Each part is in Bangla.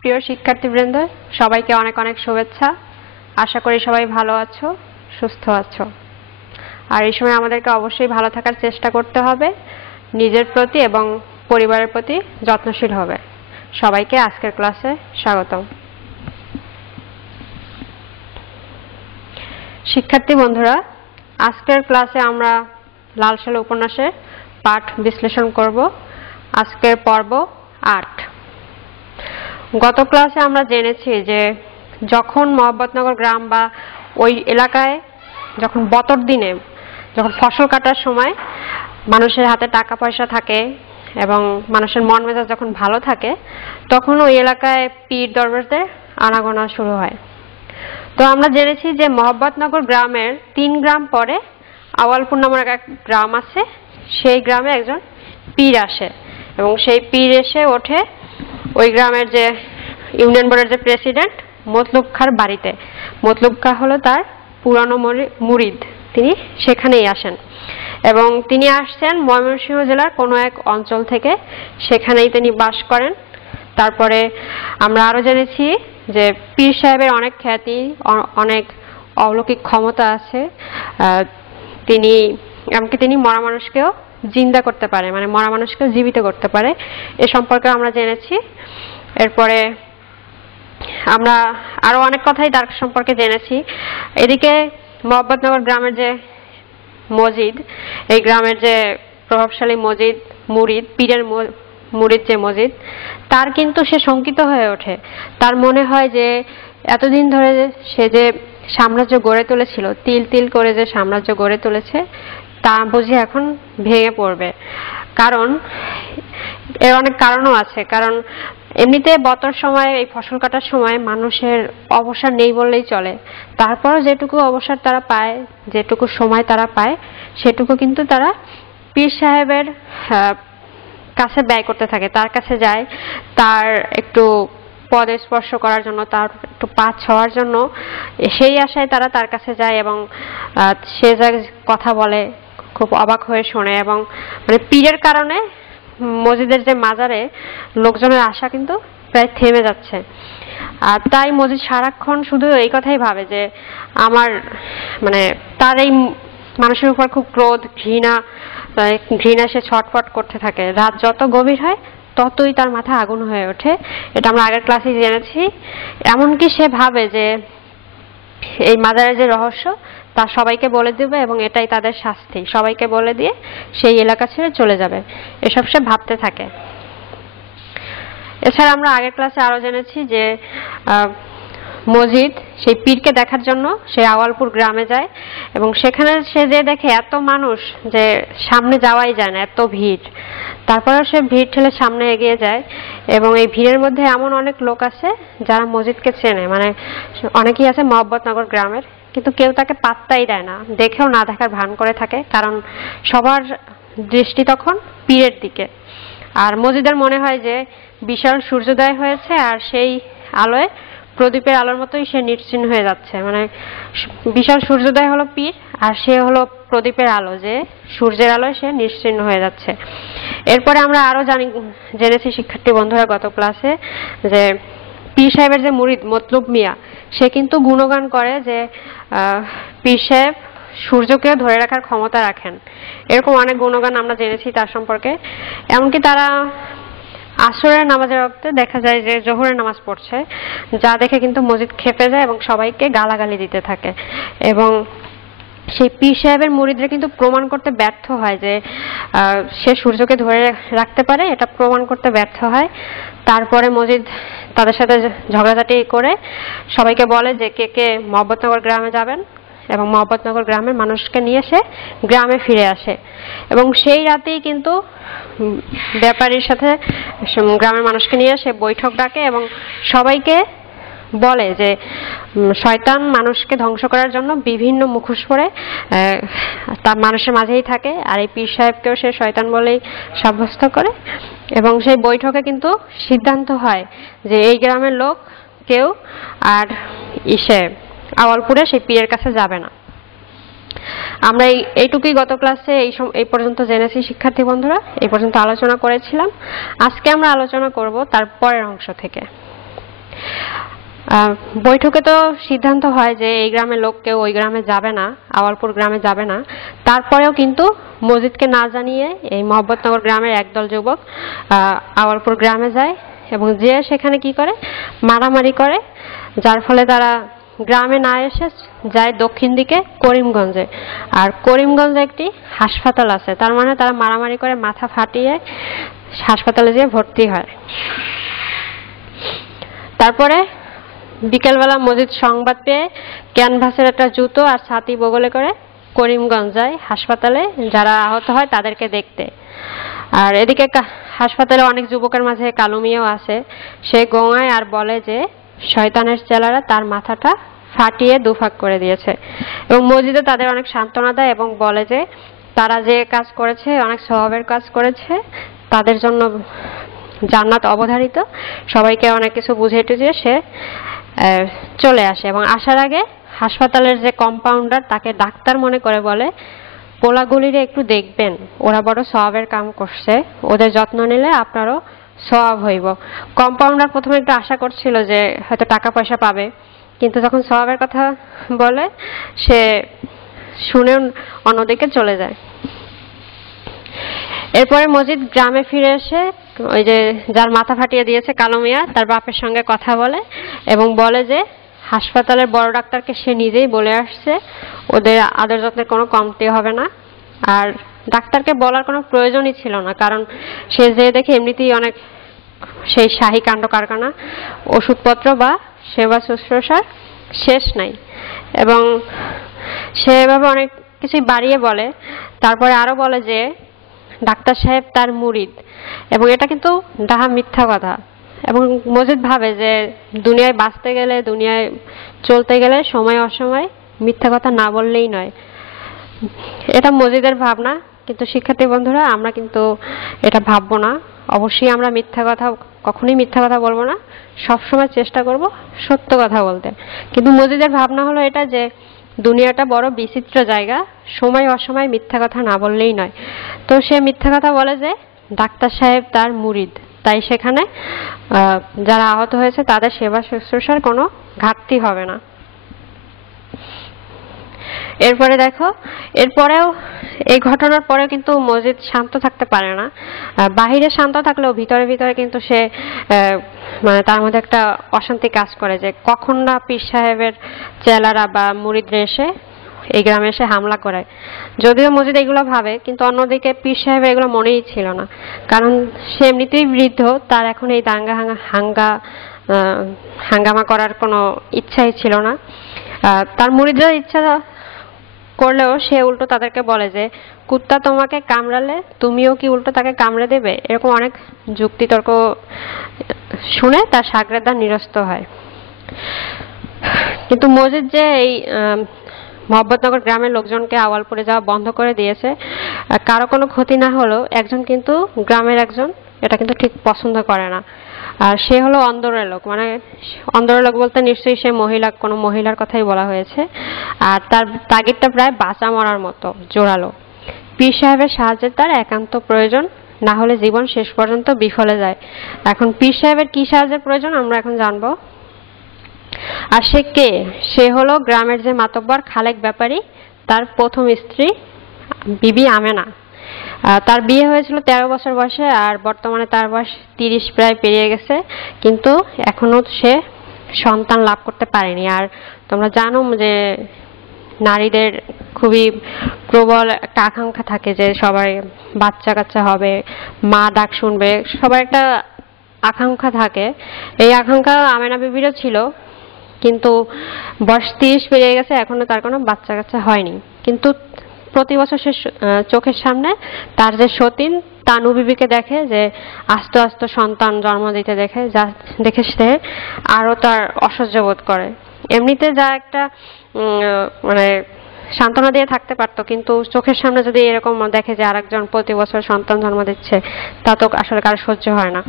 প্রিয় শিক্ষার্থীবৃন্দ, সবাইকে অনেক অনেক শুভেচ্ছা। আশা করি সবাই ভালো আছো, সুস্থ আছো। আর এই সময় আমাদেরকে অবশ্যই ভালো থাকার চেষ্টা করতে হবে, নিজের প্রতি এবং পরিবারের প্রতি যত্নশীল হবে। সবাইকে আজকের ক্লাসে স্বাগতম। শিক্ষার্থী বন্ধুরা, আজকের ক্লাসে আমরা লাল সালে উপন্যাসের পাঠ বিশ্লেষণ করব। আজকের পর্ব 8। গত ক্লাসে আমরা জেনেছি যে যখন মহব্বতনগর গ্রাম বা ওই এলাকায় যখন বতর দিনে যখন ফসল কাটার সময় মানুষের হাতে টাকা পয়সা থাকে এবং মানুষের মন মেজাজ যখন ভালো থাকে, তখন ওই এলাকায় পীর দরবেশদের আনাগোনা শুরু হয়। তো আমরা জেনেছি যে মহব্বতনগর গ্রামের 3 গ্রাম পরে আওয়ালপুর নামের এক গ্রাম আছে। সেই গ্রামে একজন পীর আসে এবং সেই পীর এসে ওঠে ওই গ্রামের যে ইউনিয়ন বোর্ডের যে প্রেসিডেন্ট মতলুব খাঁর বাড়িতে। মতলুব খাঁ হলো তার পুরানো মুরিদ, তিনি সেখানেই আসেন এবং তিনি আসছেন ময়মনসিংহ জেলার কোনো এক অঞ্চল থেকে, সেখানেই তিনি বাস করেন। তারপরে আমরা আরো জেনেছি যে পীর সাহেবের অনেক খ্যাতি, অনেক অলৌকিক ক্ষমতা আছে। এমনকি তিনি মরা মানুষকেও জিন্দা করতে পারে, মানে মরা মানুষকেও জীবিত করতে পারে। এ সম্পর্কে আমরা জেনেছি। এরপরে আমরা আরো অনেক কথাই তার সম্পর্কে জেনেছি। এদিকে মহব্বতনগর গ্রামের যে মসজিদ, এই গ্রামের যে প্রভাবশালী মসজিদ মুরিদ, পীরের মুরিদ যে মসজিদ, তার কিন্তু সে শঙ্কিত হয়ে ওঠে। তার মনে হয় যে এতদিন ধরে সে যে সাম্রাজ্য গড়ে তুলেছিল, তিল তিল করে যে সাম্রাজ্য গড়ে তুলেছে, তা বুঝি এখন ভেঙে পড়বে। কারণ এর অনেক কারণও আছে। কারণ এমনিতে বতর সময়, এই ফসল কাটার সময় মানুষের অবসর নেই বললেই চলে। তারপরও যেটুকু অবসর তারা পায়, যেটুকু সময় তারা পায়, সেটুকু কিন্তু তারা পীর সাহেবের কাছে ব্যয় করতে থাকে। তার কাছে যায়, তার একটু পদে স্পর্শ করার জন্য, তার একটু পা ছোঁয়ার জন্য, সেই আশায় তারা তার কাছে যায় এবং সে যা কথা বলে খুব অবাক হয়ে শোনে। এবং মানে পীরের কারণে মসজিদের যে মাজারে লোকজনের আশা কিন্তু প্রায় থেমে যাচ্ছে। আর তাই মসজিদ সারাক্ষণ শুধু এই কথাই ভাবে যে আমার মানে তার এই মানুষের উপর খুব ক্রোধ, ঘৃণা সে ছটফট করতে থাকে। রাত যত গভীর হয় ততই তার মাথা আগুন হয়ে ওঠে। এটা আমরা আগের ক্লাসে জেনেছি। এমনকি সে ভাবে যে এই মাজারের যে রহস্য তা সবাইকে বলে দেবে এবং এটাই তাদের শাস্তি। সবাইকে বলে দিয়ে সেই এলাকা ছেড়ে চলে যাবে, এসব সে ভাবতে থাকে। এছাড়া আমরা আগের ক্লাসে আরো জেনেছি যে মসজিদ সেই পীরকে দেখার জন্য সে আওয়ালপুর গ্রামে যায় এবং সেখানে সে যে দেখে এত মানুষ যে সামনে যাওয়াই যায় না, এত ভিড়। তারপরেও সে ভিড় ঠেলে সামনে এগিয়ে যায় এবং এই ভিড়ের মধ্যে এমন অনেক লোক আছে যারা মসজিদকে চেনে, মানে অনেকেই আছে মহব্বতনগর গ্রামের, কিন্তু কেউ তাকে পাত্তাই দেয় না, দেখেও না দেখার ভান করে থাকে। কারণ সবার দৃষ্টি তখন পীরের দিকে। আর মসজিদের মনে হয় যে বিশাল সূর্যোদয় হয়েছে আর সেই আলোয় প্রদীপের আলোর মতোই সে নিশ্চিহ্ন হয়ে যাচ্ছে। মানে বিশাল সূর্যোদয় হলো পীর আর সে হলো প্রদীপের আলো, যে সূর্যের আলোয় সে নিশ্চিহ্ন হয়ে যাচ্ছে। এরপরে আমরা আরো জেনেছি শিক্ষার্থী বন্ধুরা গত ক্লাসে যে পীর সাহেবের যে মুরিদ মতলুব মিয়া, সে কিন্তু গুণগান করে যে পীর সাহেব সূর্যকেও ধরে রাখার ক্ষমতা রাখেন। এরকম অনেক গুণগান আমরা জেনেছি তার সম্পর্কে। এমনকি তারা আসরের নামাজের ওয়াক্তে দেখা যায় যে জোহরের নামাজ পড়ছে, যা দেখে কিন্তু মসজিদ ক্ষেপে যায় এবং সবাইকে গালাগালি দিতে থাকে। এবং সেই পীর সাহেবের মুরিদরা কিন্তু প্রমাণ করতে ব্যর্থ হয় যে সে সূর্যকে ধরে রাখতে পারে, এটা প্রমাণ করতে ব্যর্থ হয়। তারপরে মসজিদ তাদের সাথে ঝগড়াঝাটি করে সবাইকে বলে যে কে কে মহব্বতনগর গ্রামে যাবেন এবং মহব্বতনগর গ্রামের মানুষকে নিয়ে সে গ্রামে ফিরে আসে। এবং সেই রাতেই কিন্তু ব্যাপারীর সাথে গ্রামের মানুষকে নিয়ে সে বৈঠক ডাকে এবং সবাইকে বলে যে শয়তান মানুষকে ধ্বংস করার জন্য বিভিন্ন মুখোশ পরে তার মানুষের মাঝেই থাকে, আর এই পীর সাহেবকেও সে শয়তান বলেই সাব্যস্ত করে। এবং সেই বৈঠকে কিন্তু সিদ্ধান্ত হয় যে এই গ্রামের লোক কেউ আর আওয়ালপুরে সেই পীরের কাছে যাবে না। আমরা এইটুকুই গত ক্লাসে এই পর্যন্ত জেনেছি শিক্ষার্থী বন্ধুরা, এই পর্যন্ত আলোচনা করেছিলাম। আজকে আমরা আলোচনা করব তার পরের অংশ থেকে। বৈঠকে তো সিদ্ধান্ত হয় যে এই গ্রামের লোক কেউ ওই গ্রামে যাবে না, আওয়ালপুর গ্রামে যাবে না। তারপরেও কিন্তু মসজিদকে না জানিয়ে এই মহব্বতনগর গ্রামের একদল যুবক আওয়ালপুর গ্রামে যায় এবং যে সেখানে কি করে, মারামারি করে, যার ফলে তারা গ্রামে না এসে যায় দক্ষিণ দিকে করিমগঞ্জে। আর করিমগঞ্জে একটি হাসপাতাল আছে, তার মানে তারা মারামারি করে মাথা ফাটিয়ে হাসপাতালে যেয়ে ভর্তি হয়। তারপরে বিকেলবেলা মসজিদ সংবাদ পেয়ে ক্যানভাসের একটা জুতো আর ছাতি বগলে করে করিমগঞ্জ যায় হাসপাতালে যারা আহত হয় তাদেরকে দেখতে। আর এদিকে হাসপাতালে অনেক যুবকের মাঝে কালু মিয়াও আছে, সে গোঙায় আর বলে যে শয়তানের চেলারা তার মাথাটা ফাটিয়ে দুফাক করে দিয়েছে এবং মসজিদে তাদের অনেক সান্ত্বনা দেয় এবং বলে যে তারা যে কাজ করেছে অনেক সওয়াবের কাজ করেছে, তাদের জন্য জান্নাত অবধারিত। সবাইকে অনেক কিছু বুঝিয়ে টুঝিয়ে সে চলে আসে এবং আসার আগে হাসপাতালের যে কম্পাউন্ডার তাকে ডাক্তার মনে করে বলে, পোলাগুলিরে একটু দেখবেন, ওরা বড় সওয়াবের কাম করছে, ওদের যত্ন নিলে আপনারও সওয়াব হইব। কম্পাউন্ডার প্রথমে একটু আশা করছিল যে হয়তো টাকা পয়সা পাবে, কিন্তু যখন সওয়াবের কথা বলে সে শুনে অন্যদিকে চলে যায়। এরপরে মসজিদ গ্রামে ফিরে এসে ওই যে যার মাথা ফাটিয়ে দিয়েছে কালো মিয়া তার বাপের সঙ্গে কথা বলে এবং বলে যে হাসপাতালের বড় ডাক্তারকে সে নিজেই বলে আসছে ওদের আদর যত্নের কোনো কমতি হবে না। আর ডাক্তারকে বলার কোনো প্রয়োজনই ছিল না, কারণ সে যে দেখে এমনিতেই অনেক সেই শাহী কাণ্ড কারখানা, ওষুধপত্র বা সেবা শুশ্রূষার শেষ নাই এবং সে এভাবে অনেক কিছুই বাড়িয়ে বলে। তারপরে আরো বলে যে ডাক্তার সাহেব তার মুরিদ, এবং এটা কিন্তু ডাহা মিথ্যা কথা। এবং মসজিদ ভাবে যে দুনিয়ায় বাঁচতে গেলে, দুনিয়ায় চলতে গেলে সময় অসময় মিথ্যা কথা না বললেই নয়। এটা মসজিদের ভাবনা, কিন্তু শিক্ষার্থী বন্ধুরা আমরা কিন্তু এটা ভাববো না। অবশ্যই আমরা কখনোই মিথ্যা কথা বলবো না, সবসময় চেষ্টা করব সত্য কথা বলতে। কিন্তু মসজিদের ভাবনা হলো এটা যে দুনিয়াটা বড় বিচিত্র জায়গা, সময় অসময় মিথ্যা কথা না বললেই নয়। তো সে মিথ্যা কথা বলে যে ডাক্তার সাহেব তার মুরিদ, তাই সেখানে যারা আহত হয়েছে তাদের সেবা শুশ্রূষার কোনো ঘাটতি হবে না। এরপরে দেখো, এরপরেও এই ঘটনার পরে কিন্তু মসজিদ শান্ত থাকতে পারে না। বাহিরে শান্ত থাকলেও ভিতরে ভিতরে কিন্তু সে মানে তার মধ্যে একটা অশান্তি কাজ করে যে কখন না পীর সাহেবের চেলারা বা মুরিদরা এসে এই গ্রামে এসে হামলা করে। যদিও মসজিদ এগুলো ভাবে, কিন্তু অন্যদিকে পীর সাহেবের এগুলো মনেই ছিল না, কারণ সে এমনিতেই বৃদ্ধ, তার এখন এই হাঙ্গামা করার কোনো ইচ্ছাই ছিল না। তার মুরিদরা ইচ্ছা করলেও সে উল্টো তাদেরকে বলে যে কুত্তা তোমাকে কামড়ালে তুমিও কি উল্টো তাকে কামড়ে দেবে। এরকম অনেক যুক্তিতর্ক শুনে তার শাগরেদরা নিরস্ত হয়। কিন্তু মসজিদ যে এই মহব্বতনগর গ্রামের লোকজনকে আওয়ালপুরে যাওয়া বন্ধ করে দিয়েছে, কারো কোনো ক্ষতি না হলেও একজন কিন্তু গ্রামের একজন এটা কিন্তু ঠিক পছন্দ করে না। আর সে হলো অন্দরের লোক, মানে অন্দরের লোক বলতে নিশ্চয়ই সে কোনো মহিলার কথাই বলা হয়েছে। আর তার তাগিদটা প্রায় বাঁচা মরার মতো জোরালো। পীর সাহেবের সাহায্যের তার একান্ত প্রয়োজন, না হলে জীবন শেষ পর্যন্ত বিফলে যায়। এখন পীর সাহেবের কি সাহায্যের প্রয়োজন আমরা এখন জানবো। আর সে কে? সে হলো গ্রামের যে মাতব্বর খালেক ব্যাপারী, তার প্রথম স্ত্রী বিবি আমেনা। তার বিয়ে হয়েছিল 13 বছর বয়সে, আর বর্তমানে তার বয়স 30 প্রায় পেরিয়ে গেছে, কিন্তু এখনো সে সন্তান লাভ করতে পারেনি। আর তোমরা জানো যে নারীদের খুবই প্রবল একটা আকাঙ্ক্ষা থাকে যে সবাই বাচ্চা কাচ্চা হবে, মা ডাক শুনবে, সবার একটা আকাঙ্ক্ষা থাকে। এই আকাঙ্ক্ষা আমেনা বিবিরও ছিল, কিন্তু বয়স 30 পেরিয়ে গেছে, এখনো তার কোনো বাচ্চা কাচ্চা হয়নি। কিন্তু প্রতি বছর সে চোখের সামনে তার যে সতীন তানু বিবিকে দেখে যে আস্তে আস্তে সন্তান জন্ম দিতে দেখে সে আরো তার অসহ্য বোধ করে। এমনিতে যা একটা মানে সান্ত্বনা দিয়ে থাকতে পারতো, কিন্তু চোখের সামনে যদি এরকম দেখে যে আরেকজন প্রতি বছর সন্তান জন্ম দিচ্ছে, তা তো আসলে কারো সহ্য হয় না।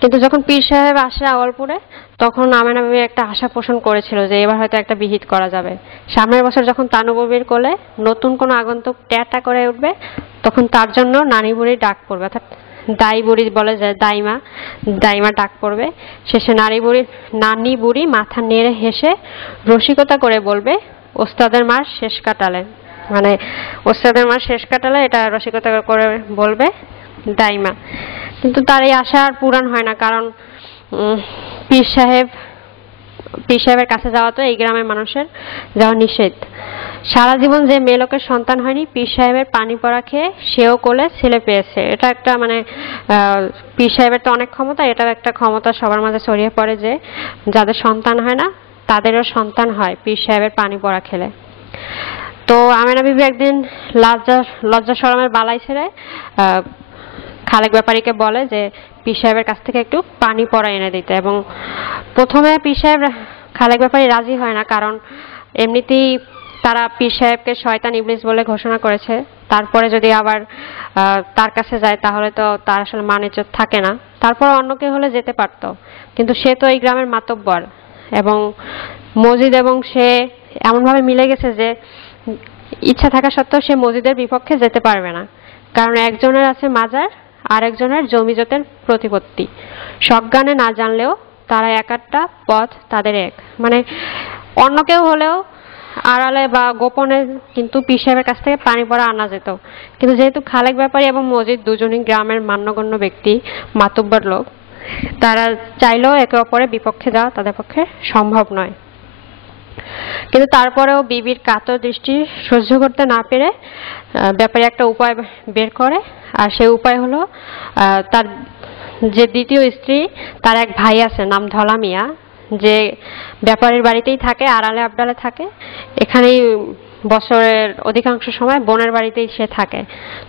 কিন্তু যখন পীর সাহেব আসে আওয়ালপুরে, তখন আমেনা বিবি একটা আশা পোষণ করেছিল যে এবার হয়তো একটা বিহিত করা যাবে। সামনের বছর যখন তানু বিবির কোলে নতুন কোনো আগন্তুক ট্যাটা করে উঠবে, তখন তার জন্য নানি বুড়ির ডাক পড়বে, অর্থাৎ দাই বুড়ি বলে যে দাইমা, দাইমা ডাক পড়বে। শেষে নানি বুড়ি মাথা নেড়ে হেসে রসিকতা করে বলবে, ওস্তাদের মার শেষ কাটালে, মানে ওস্তাদের মার শেষ কাটালে এটা রসিকতা করে বলবে দাইমা। কিন্তু তার এই আশা আর পূরণ হয় না, কারণ পীর সাহেবের কাছে যাওয়া তো এই গ্রামের মানুষের যাওয়া নিষেধ। সারা জীবন যে মেয়ে লোকের সন্তান হয়নি, পীর সাহেবের পানি পড়া খেয়ে সেও কোলে ছেলে পেয়েছে। এটা একটা মানে পীর সাহেবের তো অনেক ক্ষমতা, এটাও একটা ক্ষমতা সবার মাঝে ছড়িয়ে পড়ে যে যাদের সন্তান হয় না তাদেরও সন্তান হয় পীর সাহেবের পানি পড়া খেলে। তো আমেনা বিবি একদিন লজ্জা শরমের বালাই ছেড়ে খালেক ব্যাপারীকে বলে যে পীর সাহেবের কাছ থেকে একটু পানি পড়া এনে দিতে। এবং প্রথমে পীর সাহেব খালেক ব্যাপারী রাজি হয় না, কারণ এমনিতেই তারা পীর সাহেবকে শয়তান ইবলিস বলে ঘোষণা করেছে। তারপরে যদি আবার তার কাছে যায় তাহলে তো তার আসলে মান ইজ্জত থাকে না। তারপর অন্য কেউ হলে যেতে পারত, কিন্তু সে তো এই গ্রামের মাতব্বর এবং মজিদ এবং সে এমনভাবে মিলে গেছে যে ইচ্ছা থাকা সত্ত্বেও সে মজিদের বিপক্ষে যেতে পারবে না, কারণ একজনের আছে মাজার আর একজনের জমিজতের প্রতিপত্তি। সজ্ঞানে না জানলেও তারা এক একটা পথ তাদের এক, মানে অন্য কেউ হলেও আড়ালে বা গোপনে কিন্তু পীর সাহেবের কাছ থেকে পানি পড়া আনা যেত। কিন্তু যেহেতু খালেক ব্যাপারী এবং মজিদ দুজনই গ্রামের মান্যগণ্য ব্যক্তি, মাতব্বর লোক, তারা চাইলেও একে অপরের বিপক্ষে যাওয়া তাদের পক্ষে সম্ভব নয়। কিন্তু তারপরেও বিবির কাতর দৃষ্টি সহ্য করতে না পেরে ব্যাপারী একটা উপায় বের করে, আর সেই উপায় হলো তার যে দ্বিতীয় স্ত্রী, তার এক ভাই আছে নাম ধলা মিয়া, যে ব্যাপারীর বাড়িতেই থাকে, আড়ালে আবডালে থাকে, এখানেই বছরের অধিকাংশ সময় বোনের বাড়িতেই সে থাকে।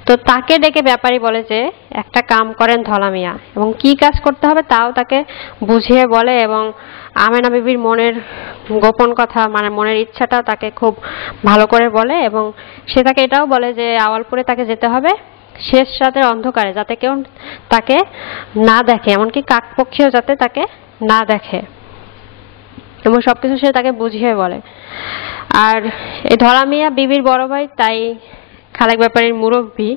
তো তাকে ডেকে ব্যাপারী বলে যে একটা কাম করেন ধলা মিয়া, এবং কি কাজ করতে হবে তাও তাকে বুঝিয়ে বলে, এবং আমেনা বিবির মনের গোপন কথা, মানে মনের ইচ্ছাটাও তাকে খুব ভালো করে বলে। এবং সে তাকে এটাও বলে যে আওয়ালপুরে তাকে যেতে হবে শেষ রাতের অন্ধকারে, যাতে কেউ তাকে না দেখে, এমনকি কাকপক্ষীও যাতে তাকে না দেখে, এবং সবকিছু সে তাকে বুঝিয়ে বলে। আর এই ধলা মিয়া বিবির বড় ভাই, তাই খালেক ব্যাপারীর মুরব্বী,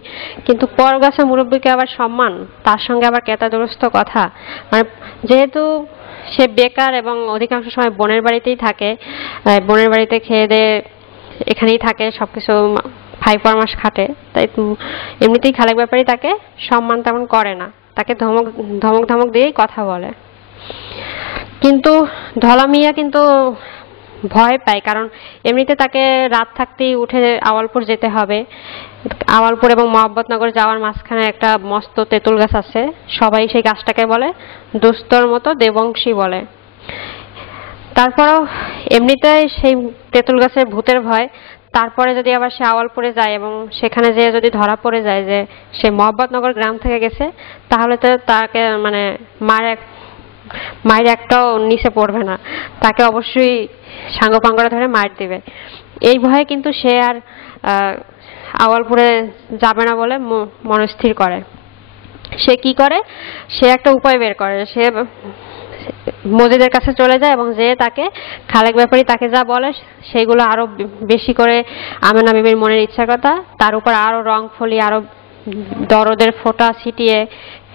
কিন্তু পরগাছা মুরব্বীকে আবার সম্মান, তার সঙ্গে আবার কেতাদুরস্ত কথা, মানে যেহেতু সে বেকার এবং অধিকাংশ সময় বোনের বাড়িতেই থাকে, বোনের বাড়িতে খেয়ে দিয়ে এখানেই থাকে, সবকিছু ফাই ফরমাস খাটে, তাই এমনিতেই খালেক ব্যাপারী তাকে সম্মান তেমন করে না, তাকে ধমক দিয়েই কথা বলে। কিন্তু ধলা মিয়া কিন্তু ভয় পায়, কারণ এমনিতে তাকে রাত থাকতেই উঠে আওয়ালপুর যেতে হবে। আওয়ালপুর এবং মহব্বতনগর যাওয়ার মাঝখানে একটা মস্ত তেঁতুল গাছ আছে, সবাই সেই গাছটাকে বলে দুস্তর মতো দেবংশী বলে। তারপরেও এমনিতে সেই তেঁতুল গাছের ভূতের ভয়, তারপরে যদি আবার সে আওয়ালপুরে যায় এবং সেখানে যেয়ে যদি ধরা পড়ে যায় যে সে মহব্বতনগর গ্রাম থেকে গেছে, তাহলে তো তাকে মানে মায়ের একটাও নিচে পড়বে না, তাকে অবশ্যই সাঙ্গপাঙ্গরা ধরে মার দিবে। এই ভয়ে কিন্তু সে আর আওয়ালপুরে যাবে না বলে মনস্থির করে। সে কি করে, সে একটা উপায় বের করে, সে মজিদের কাছে চলে যায় এবং যে তাকে খালেক ব্যাপারী তাকে যা বলে সেগুলো আরো বেশি করে আমেনা বিবির মনের ইচ্ছার কথা তার উপর আরো রং ফলিয়ে, আরো দরদের ফোঁটা ছিটিয়ে,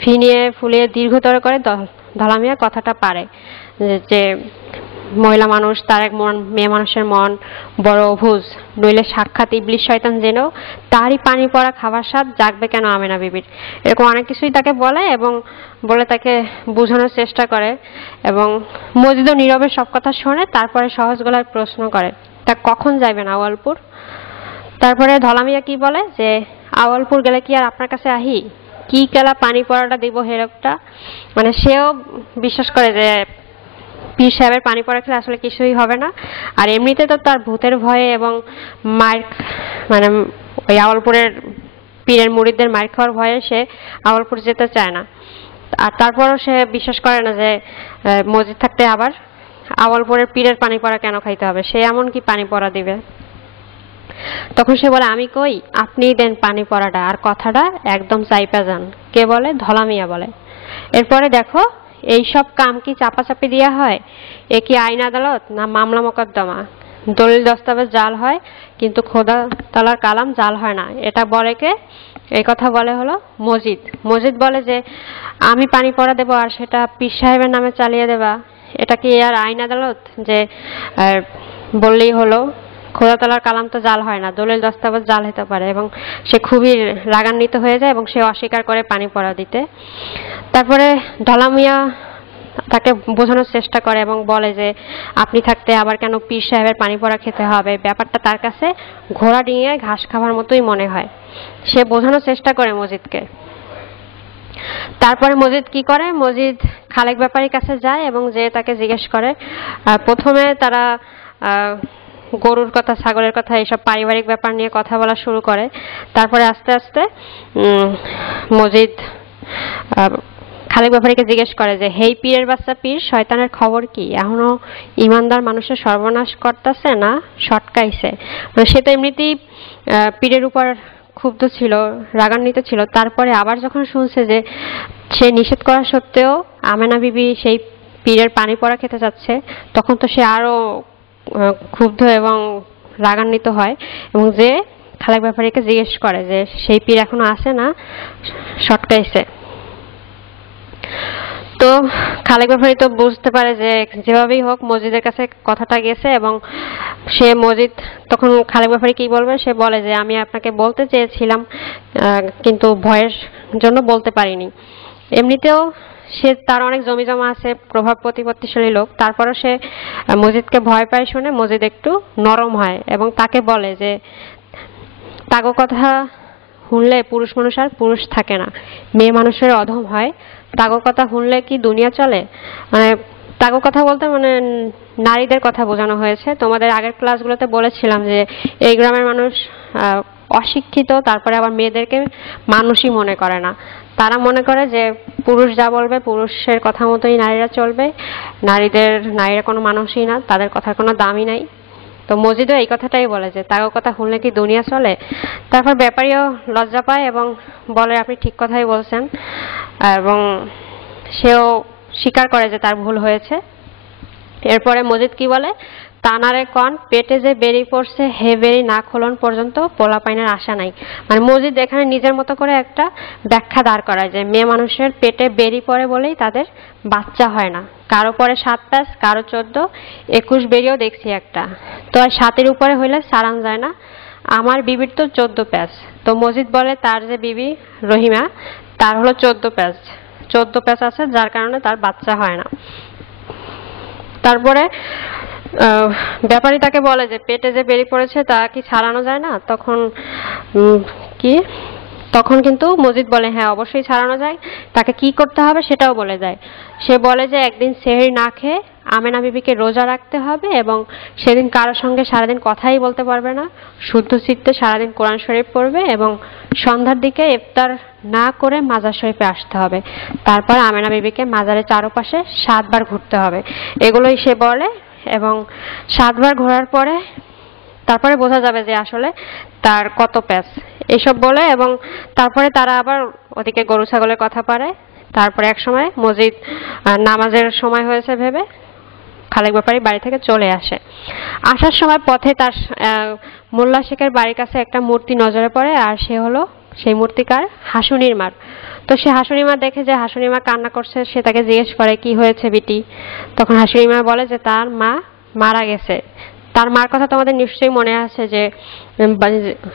ফিনিয়ে ফুলিয়ে দীর্ঘতর করে ধলা মিয়া কথাটা পারে যে মহিলা মানুষ, তার এক মন, মেয়ে মানুষের মন বড় অভুজ, নইলে সাক্ষাৎ ইবলিশ শয়তান জেনেও তারই পানি পড়া খাবার স্বাদ জাগবে কেন আমেনা বিবির। এরকম অনেক কিছুই তাকে বলে এবং বলে তাকে বোঝানোর চেষ্টা করে, এবং মজিদও নীরবে সব কথা শোনে। তারপরে সহজ গলায় প্রশ্ন করে, তা কখন যাইবেন আওয়ালপুর? তারপরে ধলা মিয়া কি বলে যে আওয়ালপুর গেলে কি আর আপনার কাছে আহি, কি কেলা পানি পড়াটা দিব হেরকটা। মানে সেও বিশ্বাস করে যে পীর সাহেবের পানি পড়া খেলে আসলে কিছুই হবে না, আর এমনিতে তো তার ভূতের ভয়ে এবং মায়ের মানে ওই আওয়ালপুরের পীরের মুরিদদের মার খাওয়ার ভয়ে সে আওয়ালপুর যেতে চায় না। আর তারপরও সে বিশ্বাস করে না যে মসজিদ থাকতে আবার আওয়ালপুরের পীরের পানি পড়া কেন খাইতে হবে, সে এমন কি পানি পড়া দিবে। তখন সে বলে, আমি কই, আপনিই দেন পানি পড়াটা, আর কথাটা একদম চাইপা যান। কে বলে? ধলা মিয়া বলে। এরপরে দেখো, এইসব কাম কি চাপাচাপি দেওয়া হয়? এ কি আইন আদালত না মামলা মোকদ্দমা? দলিল দস্তাবেজ জাল হয় কিন্তু খোদা তালার কালাম জাল হয় না, এটা বলে কে? এই কথা বলে হলো মজিদ। মজিদ বলে যে আমি পানি পড়া দেবো আর সেটা পীর সাহেবের নামে চালিয়ে দেবা, এটা কি আর আইন আদালত যে বললেই হলো? খোদা তাআলার কালাম তো জাল হয় না, দলিল দস্তাবেজ জাল হতে পারে। এবং সে খুবই রাগান্বিত হয়ে যায় এবং সে অস্বীকার করে পানি পড়া দিতে। তারপরে ঢলা মিয়া তাকে বোঝানোর চেষ্টা করে এবং বলে যে আপনি থাকতে আবার কেন পীর সাহেবের পানি পড়া খেতে হবে, ব্যাপারটা তার কাছে ঘোড়া ডিঙিয়ে ঘাস খাবার মতোই মনে হয়। সে বোঝানোর চেষ্টা করে মজিদকে। তারপরে মজিদ কি করে, মজিদ খালেক ব্যাপারীর কাছে যায় এবং যে তাকে জিজ্ঞেস করে। প্রথমে তারা গরুর কথা, ছাগলের কথা, এইসব পারিবারিক ব্যাপার নিয়ে কথা বলা শুরু করে। তারপরে আস্তে আস্তে মজিদ খালেক ব্যাপারীকে জিজ্ঞেস করে যে হেই পীরের বাচ্চা পীর, শয়তানের খবর কি? এখনো ইমানদার মানুষের সর্বনাশ করতেছে না সটকাইছে? মানে সে তো এমনিতেই পীরের উপর ক্ষুব্ধ ছিল, রাগান্বিত ছিল। তারপরে আবার যখন শুনছে যে সে নিষেধ করা সত্ত্বেও আমেনা বিবি সেই পীরের পানি পড়া খেতে যাচ্ছে, তখন তো সে আরো ক্ষুব্ধ এবং রাগান্বিত হয় এবং যে খালেক ব্যাপারীকে জিজ্ঞেস করে যে সেই পীর এখনো আছে না সটকাইছে? তো খালেক ব্যাপারী তো বুঝতে পারে যে যেভাবেই হোক মজিদের কাছে কথাটা গেছে এবং সে মজিদ তখন খালেক ব্যাপারী কি বলবে, সে বলে যে আমি আপনাকে বলতে চেয়েছিলাম কিন্তু ভয়ের জন্য বলতে পারিনি। এমনিতেও সে তার অনেক জমি জমা আছে, প্রভাব প্রতিপত্তিশালী লোক, তারপরও সে মজিদকে ভয় পায় শুনে মজিদ একটু নরম হয় এবং তাকে বলে যে তাগো কথা শুনলে পুরুষ মানুষ আর পুরুষ থাকে না, মেয়ে মানুষের অধম হয়। তাগো কথা শুনলে কি দুনিয়া চলে? মানে তাগো কথা বলতে মানে নারীদের কথা বোঝানো হয়েছে। তোমাদের আগের ক্লাসগুলোতে বলেছিলাম যে এই গ্রামের মানুষ অশিক্ষিত, তারপরে আবার মেয়েদেরকে মানুষই মনে করে না। তারা মনে করে যে পুরুষ যা বলবে পুরুষের কথা মতোই নারীরা চলবে, নারীরা কোনো মানুষই না, তাদের কথার কোনো দামই নাই। তো মজিদও এই কথাটাই বলে যে তাগো কথা শুনলে কি দুনিয়া চলে। তারপর ব্যাপারীও লজ্জা পায় এবং বলে আপনি ঠিক কথাই বলছেন, এবং সেও স্বীকার করে যে তার ভুল হয়েছে। এরপরে মজিদ কি বলে, তানারে কন পেটে যে বেরিয়ে পড়ছে হে বেরি না খোলন পর্যন্ত পোলা পাইনের আশা নাই। মানে মজিদ এখানে নিজের মতো করে একটা ব্যাখ্যা দাঁড় করায় যে মেয়ে মানুষের পেটে বেরি পড়ে বলেই তাদের বাচ্চা হয় না। কারো পরে 7 প্যাঁচ, কারো 14, 21 বেরিও দেখছি একটা। তো আর 7-এর উপরে হইলে সারান যায় না। আমার বিবির তো 14 প্যাঁচ। তো মজিদ বলে তার যে বিবি রহিমা তার হলো 14 প্যাঁচ, 14 প্যাঁচ আছে, যার কারণে তার বাচ্চা হয় না। তারপরে ব্যাপারী তাকে বলে যে পেটে যে বেরিয়ে পড়েছে তা কি ছাড়ানো যায় না? তখন কিন্তু মজিদ বলে হ্যাঁ অবশ্যই ছাড়ানো যায়। তাকে কি করতে হবে সেটাও বলে দেয়। সে বলে যে একদিন সেহরি না খেয়ে আমেনা বিবিকে রোজা রাখতে হবে এবং সেদিন কারোর সঙ্গে সারাদিন কথাই বলতে পারবে না, শুদ্ধ চিত্তে সারাদিন কোরআন শরীফ পড়বে এবং সন্ধ্যার দিকে ইফতার না করে মাজার শরীফে আসতে হবে। তারপর আমেনা বিবিকে মাজারের চারপাশে 7 বার ঘুরতে হবে। এগুলোই সে বলে এবং 7 বার ঘোরার পরে তারপরে বোঝা যাবে যে আসলে তার কত প্যাঁচ, এইসব বলে। এবং তারপরে তারা আবার ওদিকে গরু ছাগলের কথা পারে। তারপরে এক সময় মজিদ নামাজের সময় হয়েছে ভেবে খালেক ব্যাপারী বাড়ি থেকে চলে আসে। আসার সময় পথে তার মোল্লা শেখের বাড়ির কাছে একটা মূর্তি নজরে পড়ে, আর সে হলো সেই মূর্তিকার হাসুনির মার। তো সে হাসুনি মা দেখে যে হাসুনি মা কান্না করছে, সে তাকে জিজ্ঞেস করে কি হয়েছে বিটি? তখন হাসুনি মা বলে যে তার মা মারা গেছে। তার মার কথা তোমাদের নিশ্চয়ই মনে আছে যে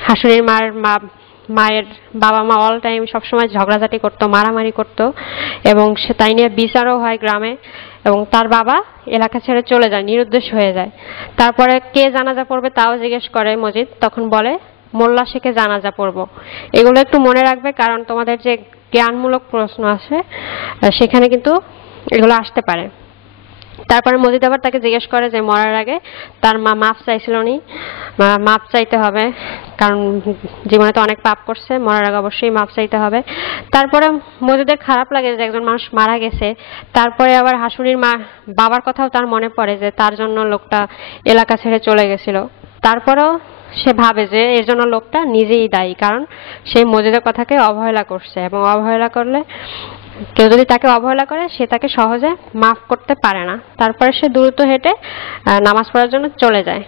হাসুনির মায়ের বাবা মা অল টাইম সবসময় ঝগড়াঝাটি করতো, মারামারি করতো এবং সে তাই নিয়ে বিচারও হয় গ্রামে। এবং তার বাবা এলাকা ছেড়ে চলে যায়, নিরুদ্দেশ হয়ে যায়। তারপরে কে জানাজা পড়বে তাও জিজ্ঞেস করে মজিদ, তখন বলে মোল্লা শেখে জানাজা পড়বো। এগুলো একটু মনে রাখবে, কারণ তোমাদের যে জ্ঞানমূলক প্রশ্ন আছে সেখানে কিন্তু এগুলো আসতে পারে। তারপরে মজিদ আবার তাকে জিজ্ঞেস করে যে মরার আগে তার মা মাপ চাইছিল নি? মাপ চাইতে হবে, কারণ জীবনে তো অনেক পাপ করছে, মরার আগে অবশ্যই মাপ চাইতে হবে। তারপরে মজিদের খারাপ লাগে যে একজন মানুষ মারা গেছে। তারপরে আবার হাসুনির বাবার কথাও তার মনে পড়ে যে তার জন্য লোকটা এলাকা ছেড়ে চলে গেছিল। তারপরেও সে ভাবে যে এর জন্য লোকটা নিজেই দায়ী, কারণ সে মজিদের কথাকে অবহেলা করছে এবং অবহেলা করলে কেউ যদি তাকে অবহেলা করে সে তাকে সহজে মাফ করতে পারে না। তারপরে সে দ্রুত হেঁটে নামাজ পড়ার জন্য চলে যায়।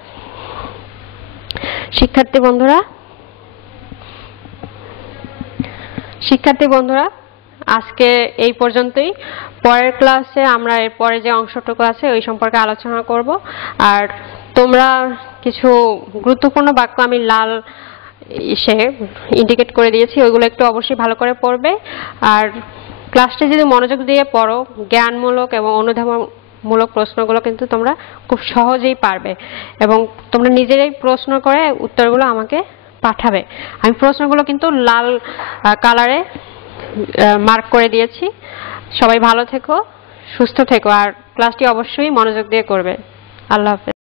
শিক্ষার্থী বন্ধুরা, শিক্ষার্থী বন্ধুরা, আজকে এই পর্যন্তই। পরের ক্লাসে আমরা এর পরে যে অংশটুকু আছে ওই সম্পর্কে আলোচনা করব। আর তোমরা কিছু গুরুত্বপূর্ণ বাক্য আমি লাল ইসে ইন্ডিকেট করে দিয়েছি, ওইগুলো একটু অবশ্যই ভালো করে পড়বে। আর ক্লাসটি যদি মনোযোগ দিয়ে পড়ো, জ্ঞানমূলক এবং অনুধাবনমূলক প্রশ্নগুলো কিন্তু তোমরা খুব সহজেই পারবে এবং তোমরা নিজেরাই প্রশ্ন করে উত্তরগুলো আমাকে পাঠাবে। আমি প্রশ্নগুলো কিন্তু লাল কালারে মার্ক করে দিয়েছি। সবাই ভালো থেকো, সুস্থ থেকো, আর ক্লাসটি অবশ্যই মনোযোগ দিয়ে করবে। আল্লাহ হাফেজ।